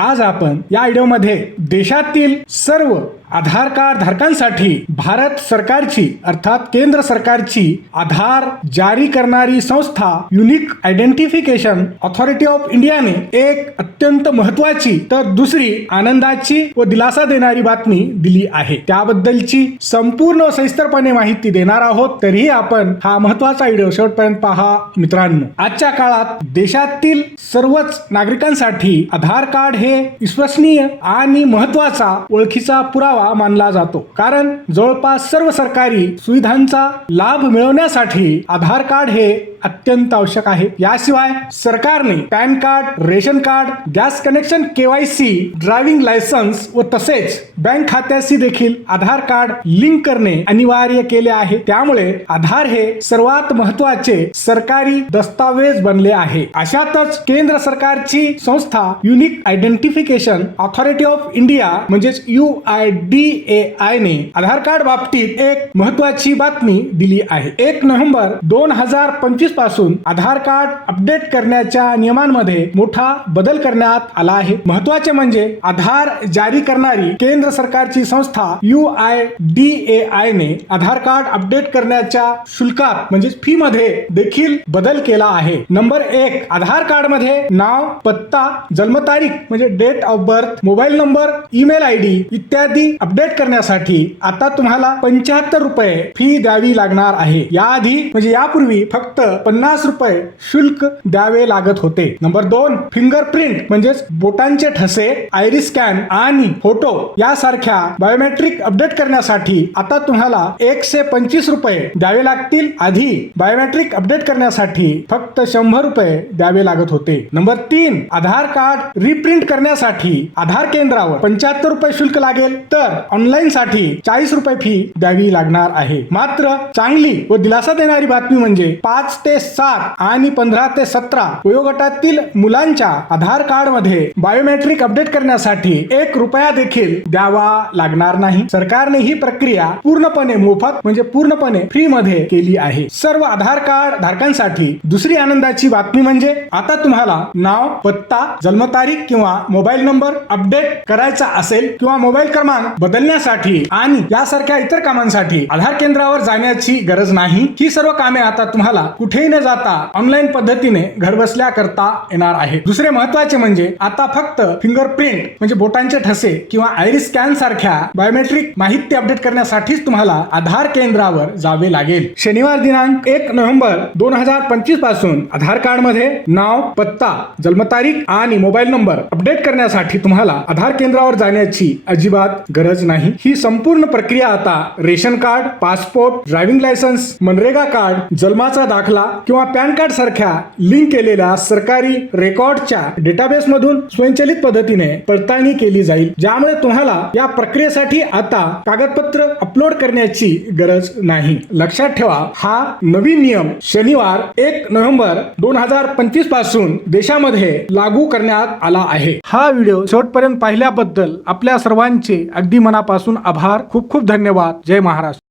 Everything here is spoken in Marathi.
आज आपण या व्हिडिओमध्ये देशातील सर्व आधार कार्ड धारकांसाठी भारत सरकारची अर्थात केंद्र सरकारची आधार जारी करणारी संस्था युनिक आयडेंटिफिकेशन ऑथॉरिटी ऑफ इंडियाने एक अत्यंत महत्वाची तर दुसरी आनंदाची व दिलासा देणारी बातमी दिली आहे. त्याबद्दलची संपूर्ण सविस्तरपणे माहिती देणार आहोत तरीही आपण हा महत्त्वाचा व्हिडिओ शेवटपर्यंत पहा. मित्रांनो आजच्या काळात देशातील सर्वच नागरिकांसाठी आधार कार्ड हे विश्वसनीय आणि महत्त्वाचा ओळखीचा पुरावा मानला जातो. कारण जवळपास सर्व सरकारी सुविधांचा लाभ मिळवण्यासाठी आधार कार्ड हे अत्यंत आवश्यक आहे. याशिवाय सरकारने PAN card ration card gas connection KYC driving licence व तसेच बँक खात्याशी देखील आधार कार्ड लिंक करणे अनिवार्य केले आहे. त्यामुळे आधार हे सर्वात महत्त्वाचे सरकारी दस्तावेज बनले आहे. अशातच केंद्र सरकारची संस्था unique identification authority of India म्हणजेच U I D A I ने आधार कार्ड बाबतीत एक महत्वाची बातमी दिली आहे. एक नोव्हेंबर दोन हजार पंचवीस पासून आधार कार्ड अपडेट करण्याच्या नियमांमध्ये मोठा बदल करण्यात आला आहे. महत्त्वाचे म्हणजे आधार जारी करणारी केंद्र सरकारची संस्था U I D A I ने आधार कार्ड अपडेट करण्याच्या शुल्कात म्हणजे फी मध्ये देखील बदल केला आहे. नंबर एक आधार कार्डमध्ये नाव पत्ता जन्मतारीख म्हणजे date of birth mobile number email I D इत्यादी अपडेट करण्यासाठी आता तुम्हाला पंच्याहत्तर रुपये फी द्यावी लागणार आहे. याआधी म्हणजे यापूर्वी फक्त पन्नास रुपये शुल्क द्यावे लागत होते. नंबर दोन फिंगरप्रिंट म्हणजेच बोटांचे ठसे आयरी स्कॅन आणि फोटो यासारख्या बायोमेट्रिक अपडेट करण्यासाठी आता तुम्हाला एकशे पंचवीस रुपये द्यावे लागतील. आधी बायोमेट्रिक अपडेट करण्यासाठी फक्त शंभर रुपये द्यावे लागत होते. नंबर तीन आधार कार्ड रिप्रिंट करण्यासाठी आधार केंद्रावर पंच्याहत्तर रुपये शुल्क लागेल. तर ऑनलाईन साठी चाळीस रुपये फी द्यावी लागणार आहे. मात्र चांगली व दिलासा देणारी बातमी म्हणजे पाच ते सात आणि पंधरा ते सतरा वयोगटातील मुलांच्या आधार कार्डमध्ये बायोमेट्रिक अपडेट करण्यासाठी एक रुपया देखील द्यावा लागणार नाही. सरकारने ही प्रक्रिया पूर्णपणे मोफत म्हणजे पूर्णपणे फ्री मध्ये केली आहे. सर्व आधार कार्ड धारकांसाठी दुसरी आनंदाची बातमी म्हणजे आता तुम्हाला नाव पत्ता जन्मतारीख किंवा मोबाईल नंबर अपडेट करायचा असेल किंवा मोबाईल क्रमांक बदलण्यासाठी आणि यासारख्या इतर कामांसाठी आधार केंद्रावर जाण्याची गरज नाही ही सर्व कामे आता तुम्हाला कुठे कुठेही न जाता ऑनलाईन पद्धतीने घरबसल्या करता येणार आहे. दुसरे महत्त्वाचे म्हणजे आता फक्त फिंगरप्रिंट म्हणजे बोटांचे ठसे किंवा आयरिस स्कॅन सारख्या बायोमेट्रिक माहिती अपडेट करण्यासाठीच तुम्हाला आधार केंद्रावर जावे लागेल. शनिवार दिनांक एक नोव्हेंबर दोन हजार पंचवीसपासून आधार कार्डमध्ये नाव पत्ता जन्मतारीख आणि मोबाईल नंबर अपडेट करण्यासाठी तुम्हाला आधार केंद्रावर जाण्याची अजिबात गरज नाही. ही संपूर्ण प्रक्रिया आता ration card passport driving licence MNREGA card जन्माचा दाखला किंवा पॅन कार्ड सारख्या लिंक केलेल्या सरकारी रेकॉर्डच्या डेटाबेस मधून स्वयंचलित पद्धतीने पडताळणी केली जाईल ज्यामुळे तुम्हाला या प्रक्रियेसाठी आता कागदपत्र अपलोड करण्याची गरज नाही. लक्षात ठेवा हा नवीन नियम शनिवार एक नोव्हेंबर दोन हजार पंचवीसपासून देशामध्ये लागू करण्यात आला आहे. हा व्हिडिओ शेवटपर्यंत पाहिल्याबद्दल आपल्या सर्वांचे अगदी मनापासून आभार. खूप खूप धन्यवाद. जय महाराष्ट्र.